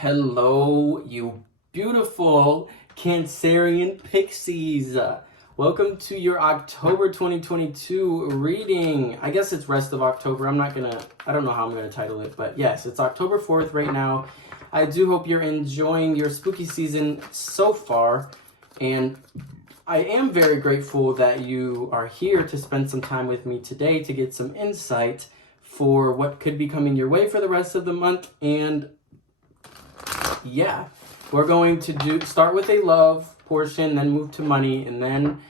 Hello, you beautiful Cancerian pixies. Welcome to your October 2022 reading. I guess it's rest of October. I don't know how I'm gonna title it, but yes, it's October 4th right now. I do hope you're enjoying your spooky season so far, and I am very grateful that you are here to spend some time with me today to get some insight for what could be coming your way for the rest of the month. And yeah, we're going to start with a love portion, then move to money, and then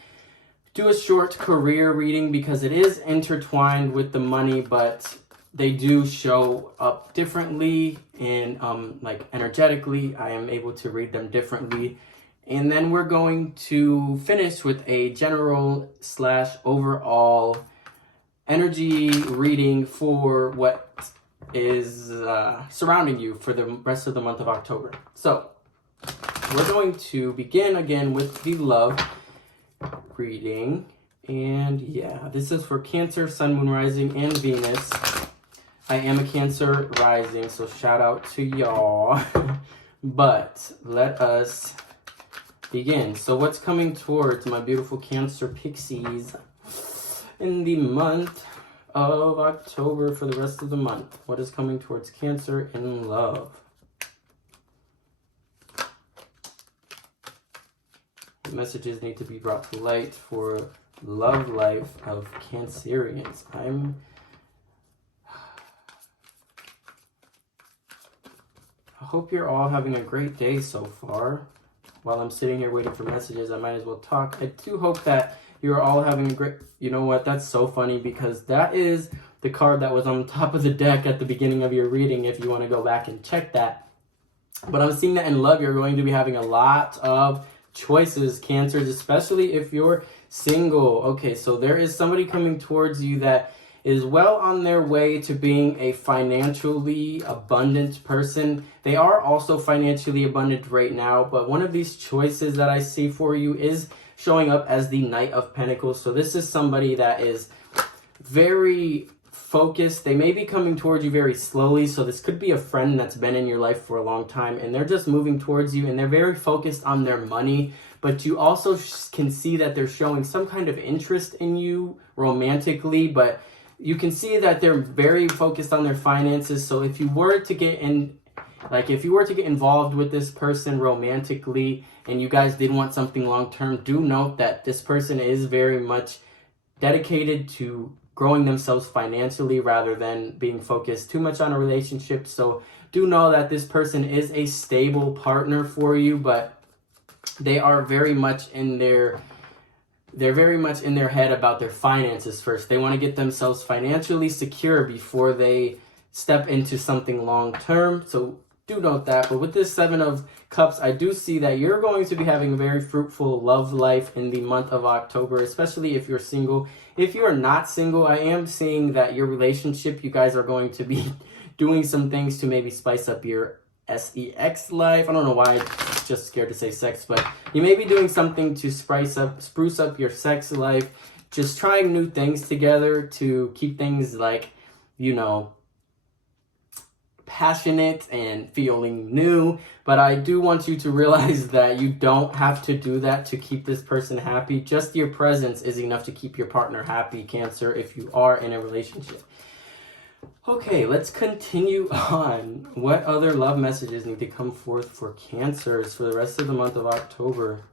do a short career reading because it is intertwined with the money, but they do show up differently and like energetically. I am able to read them differently. And then we're going to finish with a general / overall energy reading for what is surrounding you for the rest of the month of October. So we're going to begin again with the love reading. And yeah, this is for Cancer, Sun, Moon, Rising, and Venus. I am a Cancer rising, so shout out to y'all. But let us begin. So what's coming towards my beautiful Cancer pixies in the month of October for the rest of the month? What is coming towards Cancer in love? The messages need to be brought to light for love life of Cancerians. I hope you're all having a great day so far. While I'm sitting here waiting for messages, I might as well talk. I do hope that you're all having a great... You know what? That's so funny because that is the card that was on top of the deck at the beginning of your reading if you want to go back and check that. But I'm seeing that in love, you're going to be having a lot of choices, Cancers, especially if you're single. Okay, so there is somebody coming towards you that is well on their way to being a financially abundant person. They are also financially abundant right now, but one of these choices that I see for you is showing up as the Knight of Pentacles. So this is somebody that is very focused. They may be coming towards you very slowly. So this could be a friend that's been in your life for a long time and they're just moving towards you and they're very focused on their money. But you also can see that they're showing some kind of interest in you romantically, but you can see that they're very focused on their finances. So if you were to get involved with this person romantically and you guys did want something long-term, do note that this person is very much dedicated to growing themselves financially rather than being focused too much on a relationship. So do know that this person is a stable partner for you, but they are very much in their head about their finances first. They want to get themselves financially secure before they step into something long-term. So do note that. But with this Seven of Cups, I do see that you're going to be having a very fruitful love life in the month of October, especially if you're single. If you're not single, I am seeing that your relationship, you guys are going to be doing some things to maybe spice up your sex life. I don't know why I'm just scared to say sex, but you may be doing something to spruce up your sex life, just trying new things together to keep things like, you know, passionate and feeling new. But I do want you to realize that you don't have to do that to keep this person happy. Just your presence is enough to keep your partner happy, Cancer, if you are in a relationship. Okay, let's continue on. What other love messages need to come forth for Cancers for the rest of the month of October?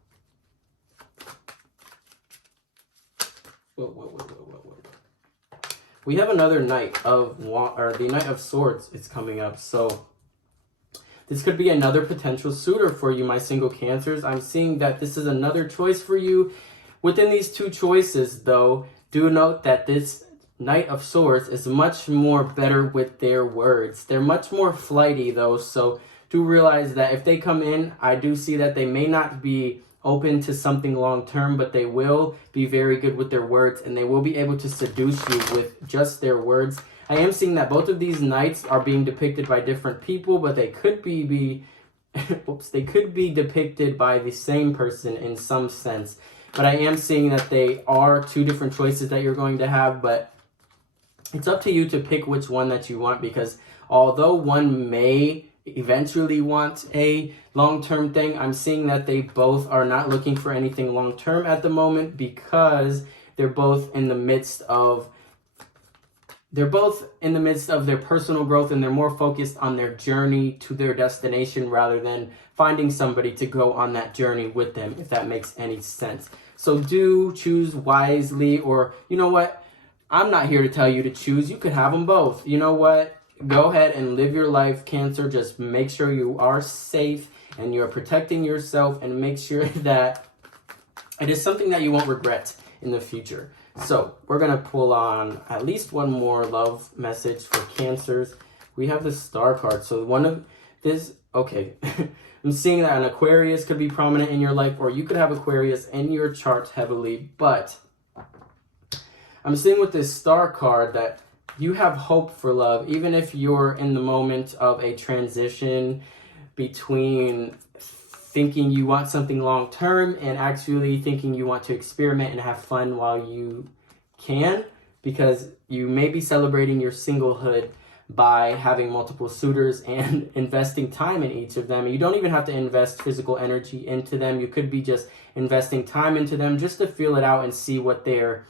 Whoa. We have another Knight of the Knight of Swords is coming up. So this could be another potential suitor for you, my single Cancers. I'm seeing that this is another choice for you. Within these two choices, though, do note that this Knight of Swords is much more better with their words. They're much more flighty, though, so do realize that if they come in, I do see that they may not be open to something long-term, but they will be very good with their words, and they will be able to seduce you with just their words. I am seeing that both of these knights are being depicted by different people, but they could be they could be depicted by the same person in some sense. But I am seeing that they are two different choices that you're going to have, but it's up to you to pick which one that you want, because although one may eventually want a long-term thing. I'm seeing that they both are not looking for anything long-term at the moment because they're both in the midst of their personal growth, and they're more focused on their journey to their destination rather than finding somebody to go on that journey with them, if that makes any sense. So do choose wisely, or you know what? I'm not here to tell you to choose. You could have them both. You know what? Go ahead and live your life, Cancer. Just make sure you are safe and you're protecting yourself, and make sure that it is something that you won't regret in the future. So we're going to pull on at least one more love message for Cancers. We have the Star card. So one of this, okay, I'm seeing that an Aquarius could be prominent in your life, or you could have Aquarius in your chart heavily, but I'm seeing with this Star card that you have hope for love, even if you're in the moment of a transition between thinking you want something long term and actually thinking you want to experiment and have fun while you can, because you may be celebrating your singlehood by having multiple suitors and investing time in each of them. You don't even have to invest physical energy into them. You could be just investing time into them just to feel it out and see what their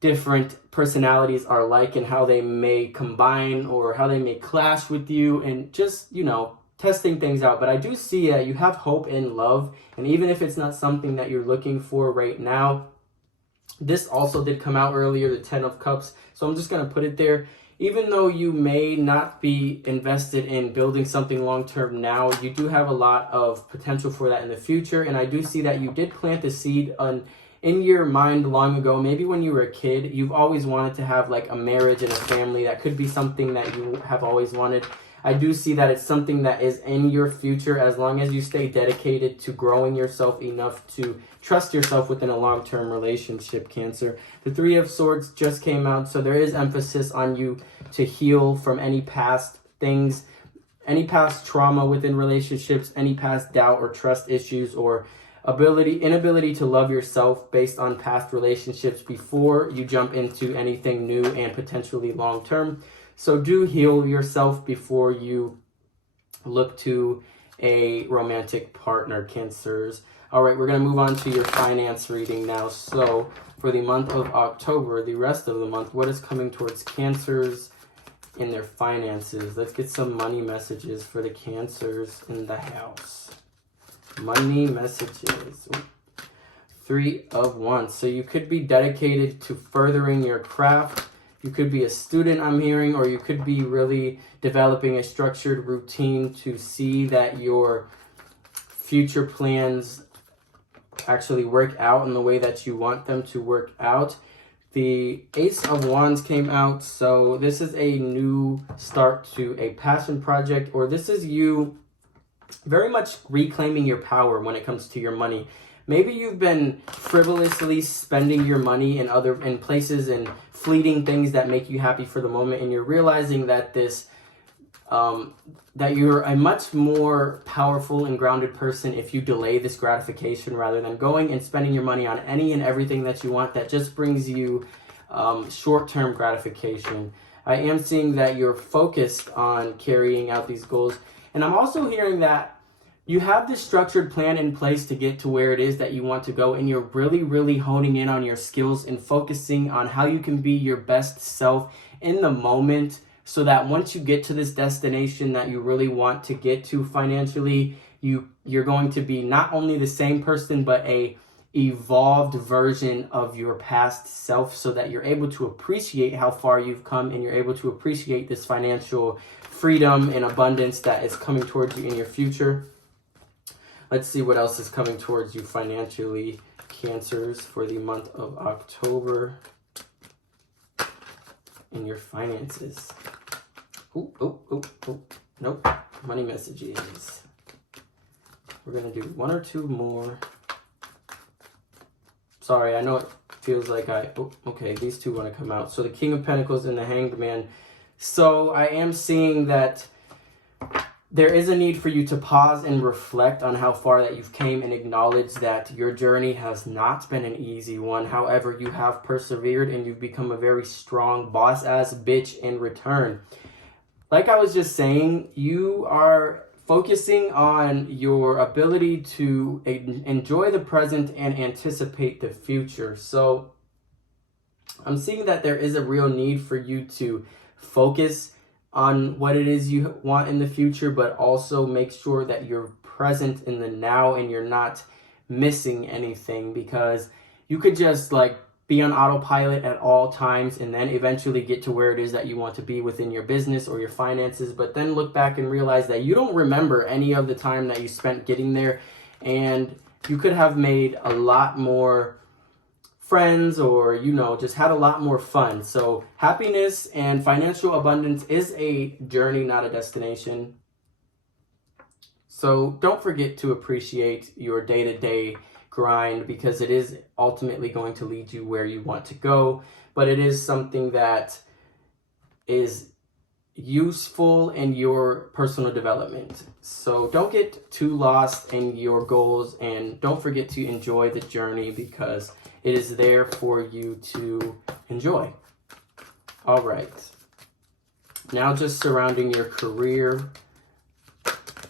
different personalities are like and how they may combine or how they may clash with you, and just, you know, testing things out. But I do see that you have hope in love, and even if it's not something that you're looking for right now, this also did come out earlier, the 10 of Cups, so I'm just going to put it there. Even though you may not be invested in building something long-term now, you do have a lot of potential for that in the future, and I do see that you did plant the seed in your mind long ago. Maybe when you were a kid, you've always wanted to have like a marriage and a family. That could be something that you have always wanted. I do see that it's something that is in your future as long as you stay dedicated to growing yourself enough to trust yourself within a long-term relationship, Cancer. The 3 of Swords just came out, so there is emphasis on you to heal from any past things, any past trauma within relationships, any past doubt or trust issues, or inability to love yourself based on past relationships before you jump into anything new and potentially long-term. So do heal yourself before you look to a romantic partner, Cancers. All right, we're going to move on to your finance reading now. So for the month of October, the rest of the month, what is coming towards Cancers in their finances? Let's get some money messages for the Cancers in the house. Money messages. 3 of Wands. So you could be dedicated to furthering your craft. You could be a student, I'm hearing, or you could be really developing a structured routine to see that your future plans actually work out in the way that you want them to work out. The Ace of Wands came out, so this is a new start to a passion project, or this is you very much reclaiming your power when it comes to your money. Maybe you've been frivolously spending your money in places and fleeting things that make you happy for the moment, and you're realizing that that you're a much more powerful and grounded person if you delay this gratification rather than going and spending your money on any and everything that you want that just brings you short-term gratification. I am seeing that you're focused on carrying out these goals, and I'm also hearing that you have this structured plan in place to get to where it is that you want to go, and you're really, really honing in on your skills and focusing on how you can be your best self in the moment, so that once you get to this destination that you really want to get to financially, you're going to be not only the same person, but a evolved version of your past self, so that you're able to appreciate how far you've come, and you're able to appreciate this financial freedom and abundance that is coming towards you in your future. Let's see what else is coming towards you financially, Cancers, for the month of October in your finances. Nope. Money messages. We're going to do 1 or 2 more. Sorry, I know it feels like okay, these 2 want to come out. So the King of Pentacles and the Hanged Man. So I am seeing that there is a need for you to pause and reflect on how far that you've came, and acknowledge that your journey has not been an easy one. However, you have persevered and you've become a very strong boss-ass bitch in return. like I was just saying, you are focusing on your ability to enjoy the present and anticipate the future. So I'm seeing that there is a real need for you to focus on what it is you want in the future, but also make sure that you're present in the now and you're not missing anything, because you could just like be on autopilot at all times and then eventually get to where it is that you want to be within your business or your finances, but then look back and realize that you don't remember any of the time that you spent getting there, and you could have made a lot more friends, or just had a lot more fun. So happiness and financial abundance is a journey, not a destination. So don't forget to appreciate your day-to-day grind, because it is ultimately going to lead you where you want to go, but it is something that is useful in your personal development. So don't get too lost in your goals, and don't forget to enjoy the journey, because it is there for you to enjoy. All right. Now, just surrounding your career,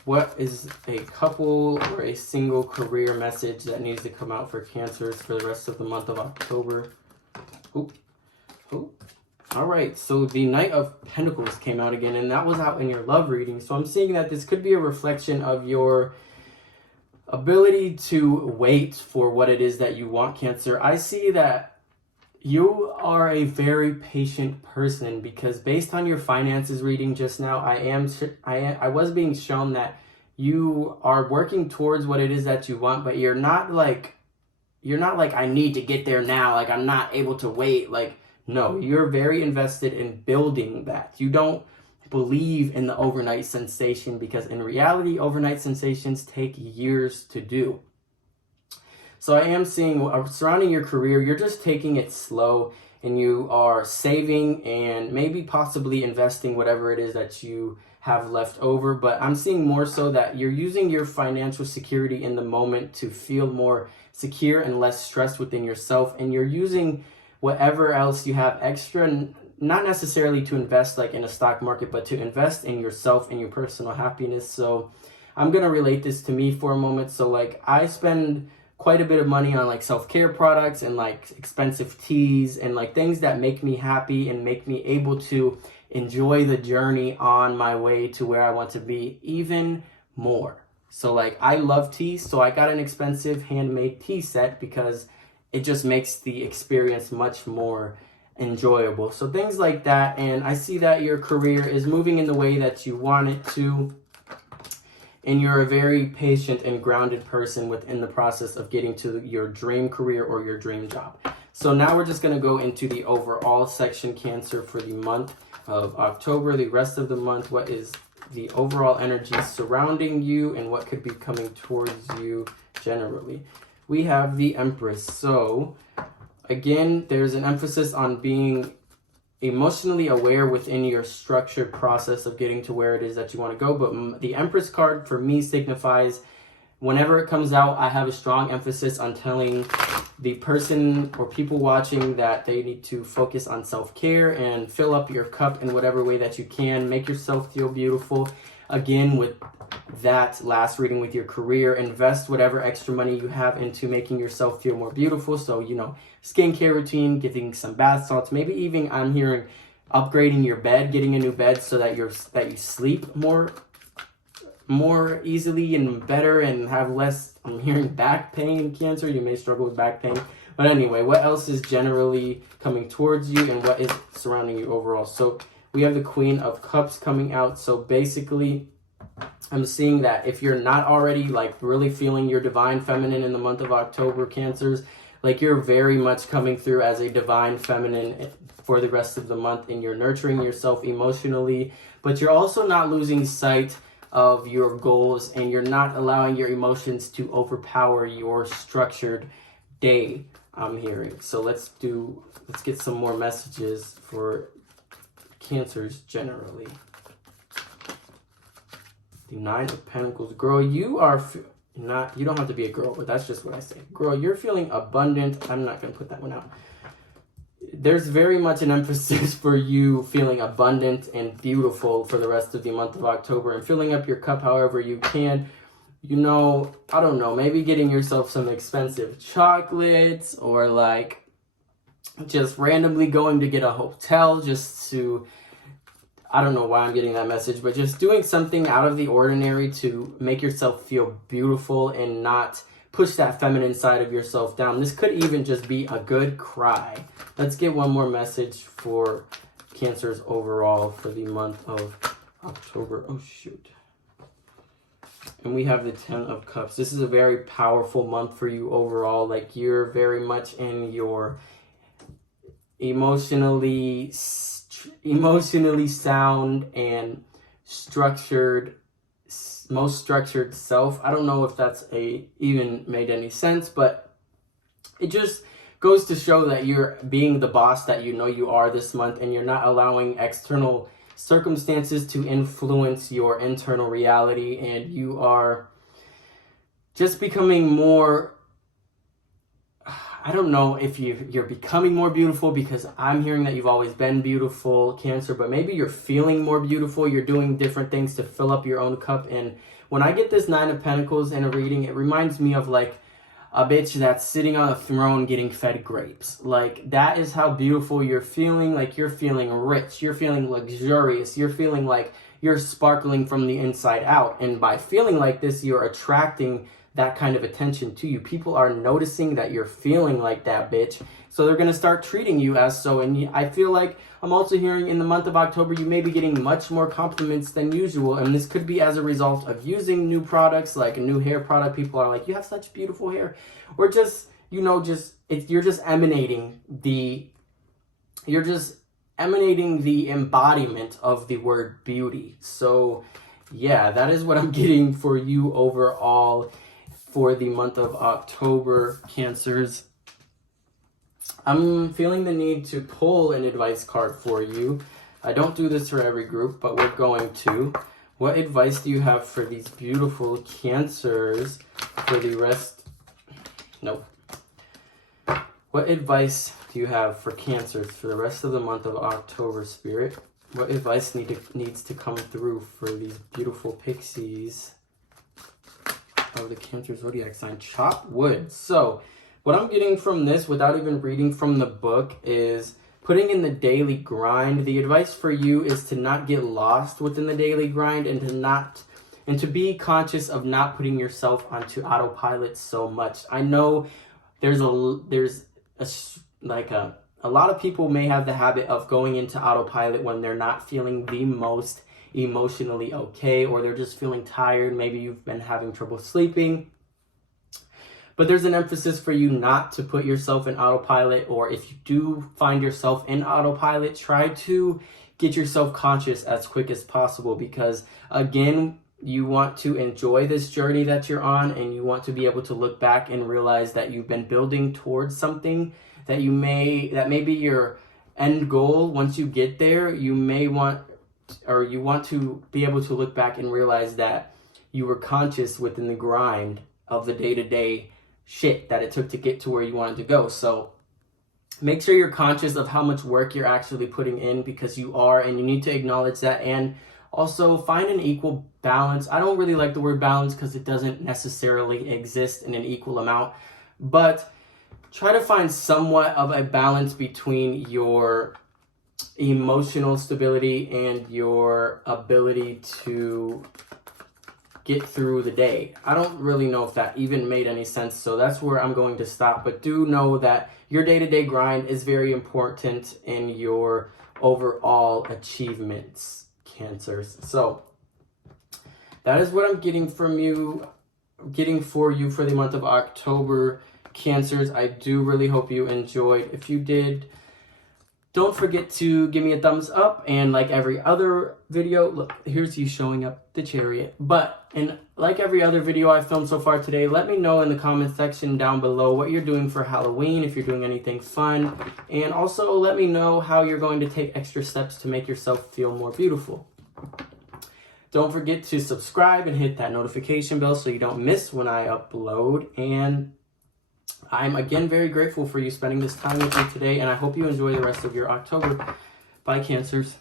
what is a couple or a single career message that needs to come out for Cancers for the rest of the month of October? All right, so the Knight of Pentacles came out again, and that was out in your love reading. So I'm seeing that this could be a reflection of your ability to wait for what it is that you want, Cancer. I see that you are a very patient person, because based on your finances reading just now, I was being shown that you are working towards what it is that you want, but you're not like I need to get there now, like I'm not able to wait. Like, no, you're very invested in building that. You don't believe in the overnight sensation, because in reality, overnight sensations take years to do. So I am seeing surrounding your career, you're just taking it slow, and you are saving and maybe possibly investing whatever it is that you have left over. But I'm seeing more so that you're using your financial security in the moment to feel more secure and less stressed within yourself, and you're using whatever else you have extra, not necessarily to invest like in a stock market, but to invest in yourself and your personal happiness. So I'm going to relate this to me for a moment. So like I spend quite a bit of money on like self-care products and like expensive teas and like things that make me happy and make me able to enjoy the journey on my way to where I want to be even more. So like I love tea, so I got an expensive handmade tea set because it just makes the experience much more enjoyable. So things like that. And I see that your career is moving in the way that you want it to, and you're a very patient and grounded person within the process of getting to your dream career or your dream job. So now we're just going to go into the overall section, Cancer, for the month of October, the rest of the month. What is the overall energy surrounding you, and what could be coming towards you generally? We have the Empress. So again, there's an emphasis on being emotionally aware within your structured process of getting to where it is that you want to go. But the Empress card for me signifies whenever it comes out, I have a strong emphasis on telling the person or people watching that they need to focus on self-care and fill up your cup in whatever way that you can. Make yourself feel beautiful. Again, with that last reading with your career, invest whatever extra money you have into making yourself feel more beautiful. So, skincare routine, getting some bath salts, maybe even I'm hearing upgrading your bed, getting a new bed so that you sleep more easily and better and have less. I'm hearing back pain, Cancer. You may struggle with back pain. But anyway, what else is generally coming towards you and what is surrounding you overall? So we have the Queen of Cups coming out. So basically, I'm seeing that if you're not already like really feeling your divine feminine in the month of October, Cancers, like you're very much coming through as a divine feminine for the rest of the month, and you're nurturing yourself emotionally, but you're also not losing sight of your goals, and you're not allowing your emotions to overpower your structured day, I'm hearing. So let's get some more messages for Cancers generally. The Nine of Pentacles. Girl, you don't have to be a girl, but that's just what I say. Girl, you're feeling abundant. I'm not going to put that one out. there's very much an emphasis for you feeling abundant and beautiful for the rest of the month of October and filling up your cup however you can. You know, I don't know, maybe getting yourself some expensive chocolates, or like just randomly going to get a hotel just to, I don't know why I'm getting that message, but just doing something out of the ordinary to make yourself feel beautiful and not push that feminine side of yourself down. This could even just be a good cry. Let's get one more message for Cancers overall for the month of October. Oh, shoot. And we have the 10 of Cups. This is a very powerful month for you overall. Like, you're very much in your emotionally sound and structured, most structured self. I don't know if that's even made any sense, but it just goes to show that you're being the boss that you know you are this month, and you're not allowing external circumstances to influence your internal reality, and you are just becoming more, I don't know if you're becoming more beautiful, because I'm hearing that you've always been beautiful, Cancer, but maybe you're feeling more beautiful. You're doing different things to fill up your own cup. And when I get this 9 of Pentacles in a reading, it reminds me of like a bitch that's sitting on a throne getting fed grapes. Like, that is how beautiful you're feeling. Like, you're feeling rich, you're feeling luxurious, you're feeling like you're sparkling from the inside out. And by feeling like this, you're attracting that kind of attention to you. People are noticing that you're feeling like that bitch, so they're gonna start treating you as so. And I feel like I'm also hearing in the month of October, you may be getting much more compliments than usual, and this could be as a result of using new products, like a new hair product. People are like, you have such beautiful hair, or just, you know, you're just emanating the embodiment of the word beauty. So yeah, that is what I'm getting for you overall for the month of October, Cancers. I'm feeling the need to pull an advice card for you. I don't do this for every group, but we're going to. What advice do you have for these beautiful Cancers for the rest? Nope. What advice do you have for Cancers for the rest of the month of October, Spirit? What advice needs to come through for these beautiful pixies of the Cancer zodiac sign? Chop wood. So what I'm getting from this, without even reading from the book, is putting in the daily grind. The advice for you is to not get lost within the daily grind, and to be conscious of not putting yourself onto autopilot so much. I know there's a lot of people may have the habit of going into autopilot when they're not feeling the most emotionally okay, or they're just feeling tired. Maybe you've been having trouble sleeping. But there's an emphasis for you not to put yourself in autopilot, or if you do find yourself in autopilot, try to get yourself conscious as quick as possible, because again, you want to enjoy this journey that you're on, and you want to be able to look back and realize that you've been building towards something that may be your end goal. Once you get there, you want to be able to look back and realize that you were conscious within the grind of the day-to-day shit that it took to get to where you wanted to go. So make sure you're conscious of how much work you're actually putting in, because you are, and you need to acknowledge that. And also find an equal balance. I don't really like the word balance because it doesn't necessarily exist in an equal amount, but try to find somewhat of a balance between your emotional stability and your ability to get through the day. I don't really know if that even made any sense, so that's where I'm going to stop. But do know that your day-to-day grind is very important in your overall achievements, Cancers. So that is what I'm getting for you for the month of October, Cancers. I do really hope you enjoyed. If you did, don't forget to give me a thumbs up, and like every other video, look, here's you showing up the chariot. And like every other video I filmed so far today, let me know in the comment section down below what you're doing for Halloween, if you're doing anything fun, and also let me know how you're going to take extra steps to make yourself feel more beautiful. Don't forget to subscribe and hit that notification bell so you don't miss when I upload, and I'm again very grateful for you spending this time with me today, and I hope you enjoy the rest of your October. Bye, Cancers.